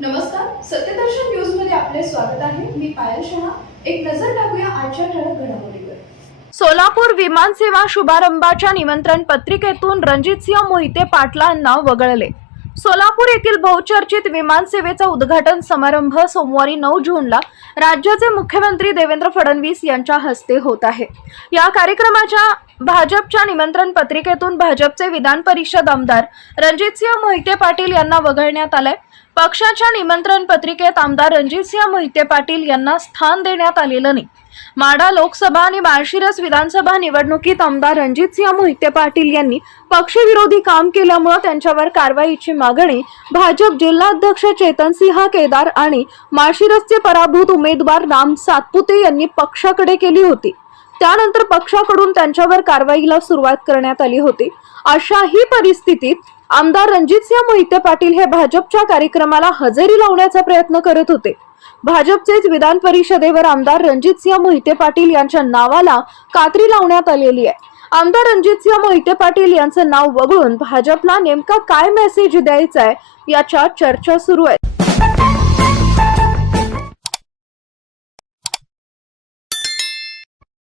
नमस्कार सत्यदर्शन न्यूजमध्ये आपले स्वागत आहे. मी पायल शहा. एक नजर टाकूया आजच्या ठळक घडामोडीवर. सोलापूर विमानसेवा शुभारंभाच्या निमंत्रण पत्रिकेतून रणजितसिंह मोहिते पाटलांना वगळले. सोलापूर येथील बहुचर्चित विमानसेवेचा उद्घाटन समारंभ सोमवारी नऊ जूनला राज्याचे मुख्यमंत्री देवेंद्र फडणवीस यांच्या हस्ते होत आहे. या कार्यक्रमाच्या भाजपच्या निमंत्रण पत्रिकेतून भाजपचे विधान परिषद आमदार रणजितसिंह मोहिते पाटील यांना वगळण्यात आलंय. पक्षाच्या निमंत्रण पत्रिकेत आमदार रणजितसिंह मोहिते पाटील यांना स्थान देण्यात आलेलं नाही. माडा लोकसभा आणि माळशिरस विधानसभा निवडणुकीत आमदार रणजितसिंह मोहिते पाटील यांनी पक्षविरोधी काम केल्यामुळे त्यांच्यावर कारवाईची मागणी भाजप जिल्हाध्यक्ष चेतनसिंह केदार आणि माळशिरसचे पराभूत उमेदवार राम सातपुते यांनी पक्षाकडे केली होती. त्यानंतर पक्षाकडून त्यांच्यावर कारवाईला सुरुवात करण्यात आली होती. अशाही परिस्थितीत आमदार रणजितसिंह मोहिते पाटील हे भाजपच्या कार्यक्रमाला हजेरी लावण्याचा प्रयत्न करत होते. भाजपचेच विधान परिषदेवर आमदार रणजितसिंह मोहिते पाटील यांच्या नावाला कात्री लावण्यात आलेली आहे. आमदार रणजितसिंह मोहिते पाटील यांचं नाव वगळून भाजपला नेमका काय मेसेज द्यायचा आहे याच्या चर्चा सुरू आहे.